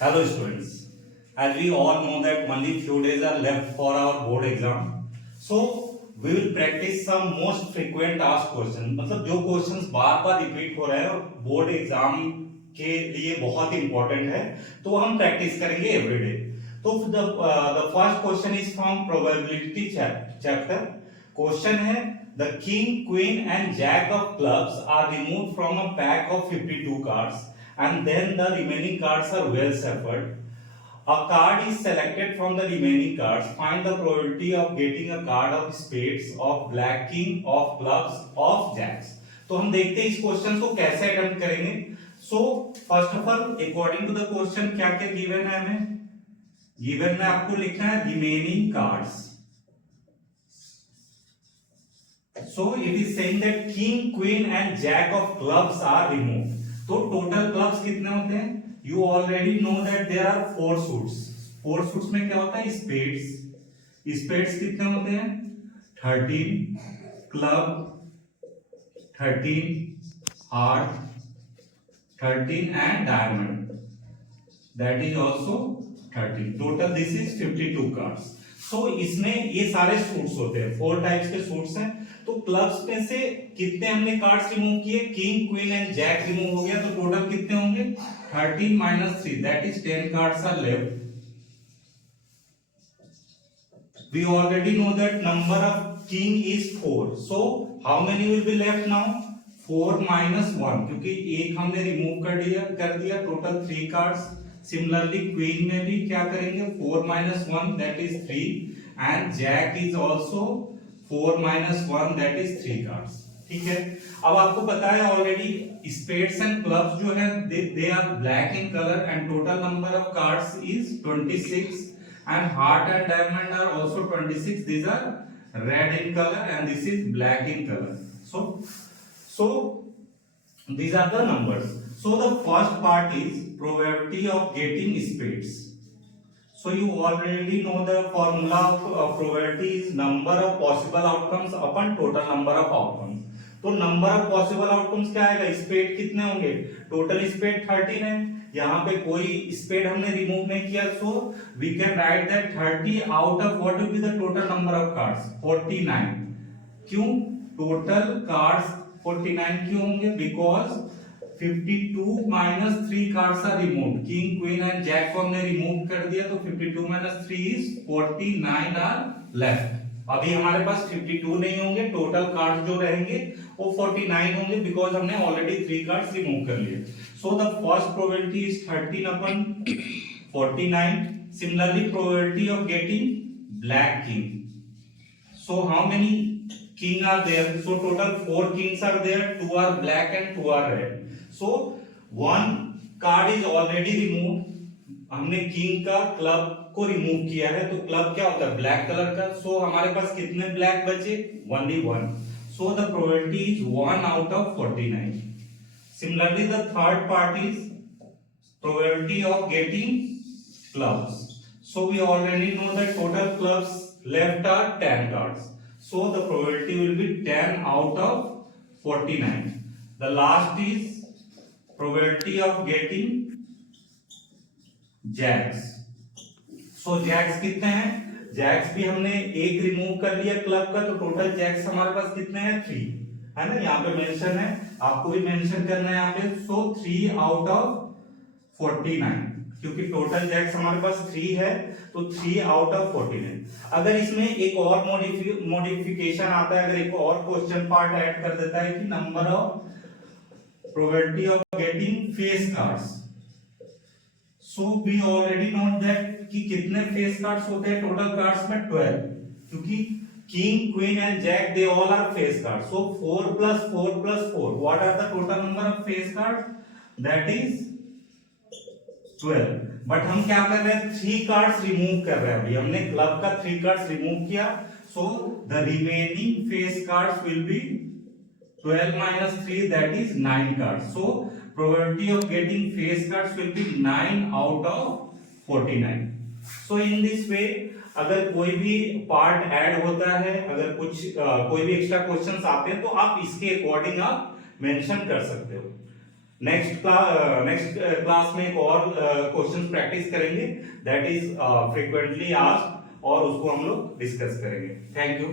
Hello students, as we all know that only few days are left for our board exam, so we will practice some most frequent asked questions. मतलब जो questions बार बार repeat हो रहे हैं board exam के लिए बहुत important है, तो हम प्रैक्टिस करेंगे एवरीडे. तो the first question is from probability chapter. Question है the king, queen and jack of clubs are removed from a pack of 52 cards. And then the remaining cards are well shuffled. A card is selected from the remaining cards. Find the probability of getting a card of spades, of black king, of clubs, of jacks. तो हम देखते हैं इस question को कैसे attempt करेंगे. So first of all according to the question क्या क्या गिवन है हमें. गिवन में आपको लिखना है remaining cards. So it is saying that king, queen and jack of clubs are removed. तो टोटल क्लब्स कितने होते हैं. You already know that there are 4 suits. 4 suits में क्या होता है स्पेड्स. स्पेड्स कितने होते हैं 13. Club 13, heart 13 and diamond that is also 13. Total this is 52 cards. So इसमें ये सारे सूट्स होते हैं. 4 टाइप्स के सूट्स हैं. तो क्लब्स में से कितने हमने कार्ड्स रिमूव किए. King, queen and jack remove हो गया. तो टोटल कितने होंगे 13 - 3 that is 10 cards are left. We already know that number of king is 4. So how many will be left now 4 - 1 क्योंकि एक हमने रिमूव कर दिया टोटल 3 कार्ड्स. सिमिलरली क्वीन में भी क्या करेंगे 4 - 1 that is 3 and jack is also 4 - 1 that is 3 cards. ठीक है. अब आपको पता है ऑलरेडी स्पेड्स एंड क्लब्स जो है they are black in colour and total number of cards is 26 and heart and diamond are also 26. These are red in colour and this is black in colour. So these are the numbers. So the first part is probability of getting spades. So you already know the formula of probability is number of possible outcomes upon total number of outcomes. तो number of possible outcomes क्या आएगा. Spade कितने होंगे total spade 13 है. यहाँ पे कोई spade हमने रिमूव नहीं किया. So we can write that 30 out of what will be the total number of cards 49. क्यों टोटल कार्ड्स 49 क्यों होंगे because 52 - 3 cards are remove. King, queen and jack को हमने रिमूव कर दिया तो 52 - 3 इज 49 आर लेफ्ट. अभी हमारे पास 52 नहीं होंगे. टोटल कार्ड्स जो रहेंगे वो 49 होंगे बिकॉज हमने ऑलरेडी 3 कार्ड्स रिमूव कर लिए. So the first probability is 13/49. Similarly probability of getting black king. So how many king are there. So total 4 kings are there. 2 are black and 2 are red. So one card is already removed. हमने king का club को remove किया है. तो club क्या होता है black colour का. सो हमारे पास कितने ब्लैक बचे only 1. So the probability is 1 out of 49. Similarly the third part is probability of getting clubs. So we already know that total clubs left are 10 cards. So the probability will be 10 out of 49. The last is probability of getting jacks. So jacks कितने हैं. jacks भी हमने एक remove कर लिया club का. तो total jacks हमारे पास कितने हैं 3 है ना. यहाँ पे मेंशन है. आपको भी मेंशन करना है यहाँ पे. So 3 out of 49 क्योंकि टोटल जैक्स हमारे पास 3 है तो 3 आउट ऑफ 49. अगर इसमें एक और मॉडिफिकेशन आता है. अगर एक और क्वेश्चन पार्ट ऐड कर देता है कि number of probability of getting face cards. So we already know that कि कितने फेस कार्ड्स होते हैं टोटल कार्ड्स में 12 क्योंकि king, queen and jack they all are face cards. So 4 + 4 + 4 what are the total number of face cards that is 12. But हम क्या कर रहे हैं 3 कार्ड्स रिमूव कर रहे हैं. अभी हमने क्लब का 3 कार्ड्स रिमूव किया. So the remaining face cards will be 12 - 3 that is 9 cards. So probability of getting face cards will be 9 out of 49. So in this way अगर कोई भी पार्ट ऐड होता है, अगर कोई भी एक्स्ट्रा क्वेश्चंस आते हैं तो आप इसके अकॉर्डिंग आप मेंशन कर सकते हो. नेक्स्ट क्लास में एक और क्वेश्चन प्रैक्टिस करेंगे, दैट इज फ्रीक्वेंटली आस्क्ड, और उसको हम लोग डिस्कस करेंगे। Thank you.